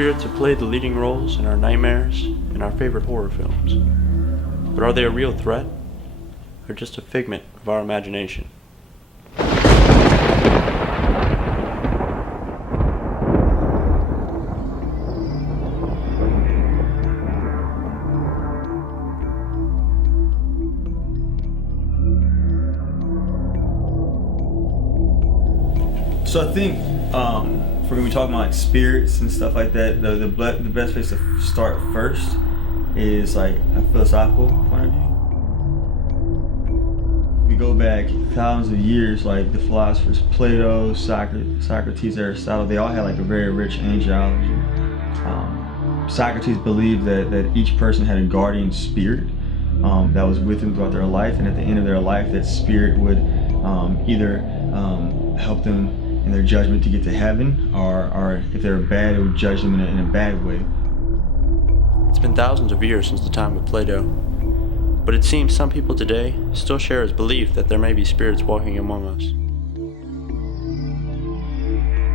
spirits have played the leading roles in our nightmares and our favorite horror films. But are they a real threat, or just a figment of our imagination? So I think if we're gonna be talking about like spirits and stuff like that, the best place to start first is like a philosophical point of view. We go back thousands of years, like the philosophers Plato, Socrates, Aristotle, they all had like a very rich angelology. Socrates believed that each person had a guardian spirit that was with them throughout their life, and at the end of their life, that spirit would either help them in their judgment to get to heaven, or if they were bad, it would judge them in a bad way. It's been thousands of years since the time of Plato, but it seems some people today still share his belief that there may be spirits walking among us.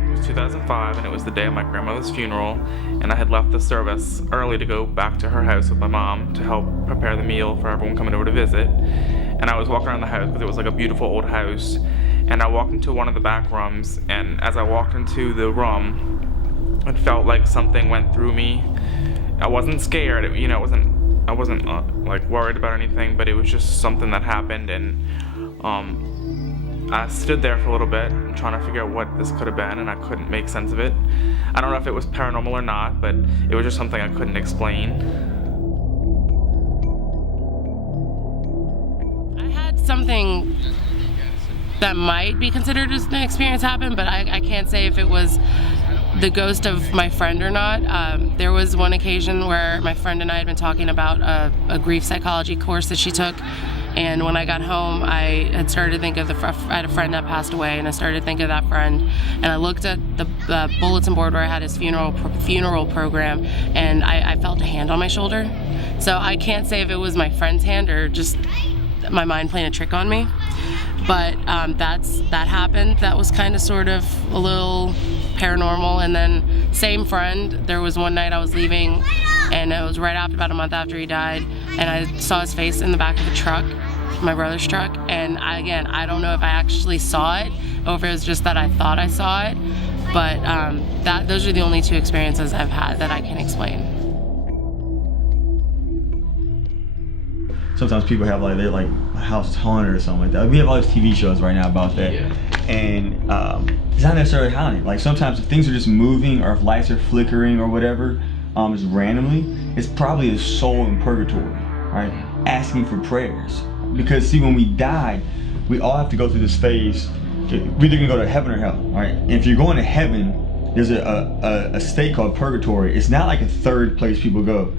It was 2005, and it was the day of my grandmother's funeral, and I had left the service early to go back to her house with my mom to help prepare the meal for everyone coming over to visit. And I was walking around the house because it was like a beautiful old house, and I walked into one of the back rooms, and as I walked into the room, it felt like something went through me. I wasn't scared, I wasn't like worried about anything, but it was just something that happened, and I stood there for a little bit trying to figure out what this could have been, and I couldn't make sense of it. I don't know if it was paranormal or not, but it was just something I couldn't explain. I had something that might be considered as an experience happen, but I can't say if it was the ghost of my friend or not. There was one occasion where my friend and I had been talking about a grief psychology course that she took, and when I got home, I had started to think of I had a friend that passed away, and I started to think of that friend, and I looked at the bulletin board where I had his funeral program, and I felt a hand on my shoulder. So I can't say if it was my friend's hand or just my mind playing a trick on me. But that happened. That was kind of sort of a little paranormal. And then same friend, there was one night I was leaving, and it was right after, about a month after he died, and I saw his face in the back of a truck, my brother's truck. And I don't know if I actually saw it or if it was just that I thought I saw it. But those are the only two experiences I've had that I can explain. Sometimes people have like, they're like a house haunted or something like that. We have all these TV shows right now about that. Yeah. And it's not necessarily haunted. Like sometimes if things are just moving, or if lights are flickering or whatever, just randomly, it's probably a soul in purgatory, right? Asking for prayers. Because see, when we die, we all have to go through this phase. We're either gonna go to heaven or hell, right? And if you're going to heaven, there's a state called purgatory. It's not like a third place people go.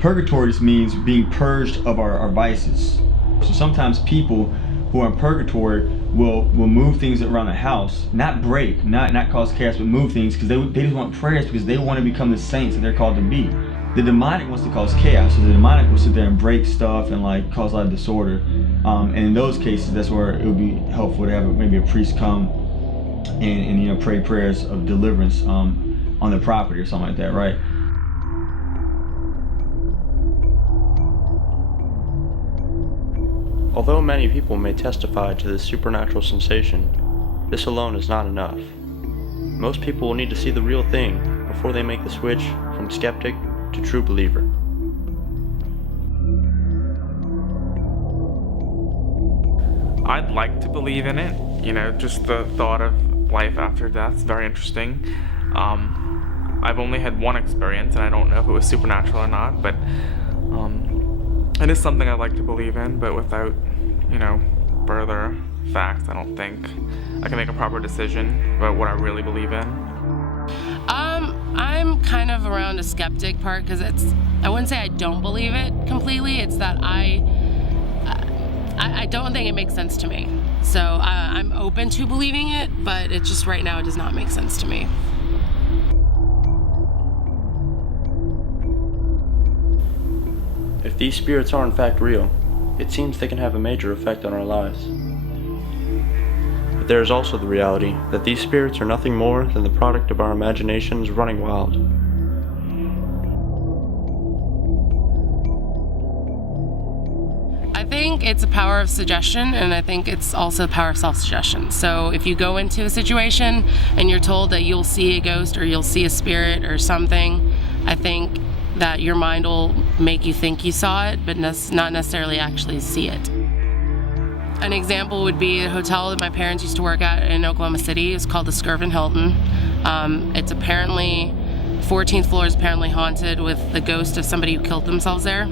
Purgatory just means being purged of our vices. So sometimes people who are in purgatory will move things around the house, not break, not cause chaos, but move things because they just want prayers, because they want to become the saints that they're called to be. The demonic wants to cause chaos, so the demonic will sit there and break stuff and like cause a lot of disorder. And in those cases, that's where it would be helpful to have maybe a priest come and pray prayers of deliverance on the property or something like that, right? Although many people may testify to this supernatural sensation, this alone is not enough. Most people will need to see the real thing before they make the switch from skeptic to true believer. I'd like to believe in it, just the thought of life after death is very interesting. I've only had one experience, and I don't know if it was supernatural or not, but it is something I'd like to believe in, but without, further facts, I don't think I can make a proper decision about what I really believe in. I'm kind of around a skeptic part, because I wouldn't say I don't believe it completely. It's that I don't think it makes sense to me. So I'm open to believing it, but it just right now it does not make sense to me. If these spirits are in fact real, it seems they can have a major effect on our lives. But there is also the reality that these spirits are nothing more than the product of our imaginations running wild. think it's a power of suggestion, and I think it's also the power of self-suggestion. So if you go into a situation and you're told that you'll see a ghost or you'll see a spirit or something, I think that your mind will make you think you saw it, but not necessarily actually see it. An example would be a hotel that my parents used to work at in Oklahoma City. It's called the Skirvin Hilton. It's apparently, 14th floor is apparently haunted with the ghost of somebody who killed themselves there.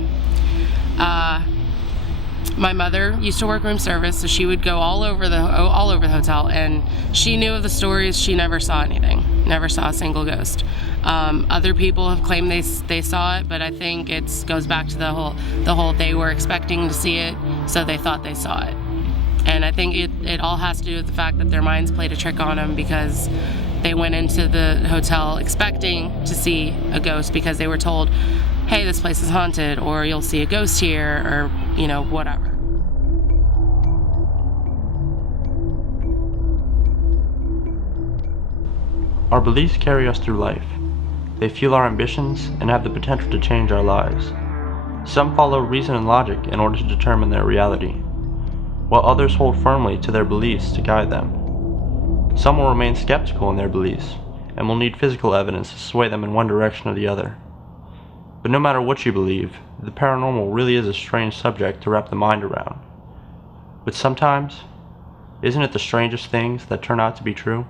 My mother used to work room service, so she would go all over the hotel, and she knew of the stories. She never saw anything, never saw a single ghost. Other people have claimed they saw it, but I think it goes back to the whole they were expecting to see it, so they thought they saw it. And I think it all has to do with the fact that their minds played a trick on them, because they went into the hotel expecting to see a ghost because they were told, hey, this place is haunted, or you'll see a ghost here, or, whatever. Our beliefs carry us through life. They fuel our ambitions and have the potential to change our lives. Some follow reason and logic in order to determine their reality, while others hold firmly to their beliefs to guide them. Some will remain skeptical in their beliefs and will need physical evidence to sway them in one direction or the other. But no matter what you believe, the paranormal really is a strange subject to wrap the mind around. But sometimes, isn't it the strangest things that turn out to be true?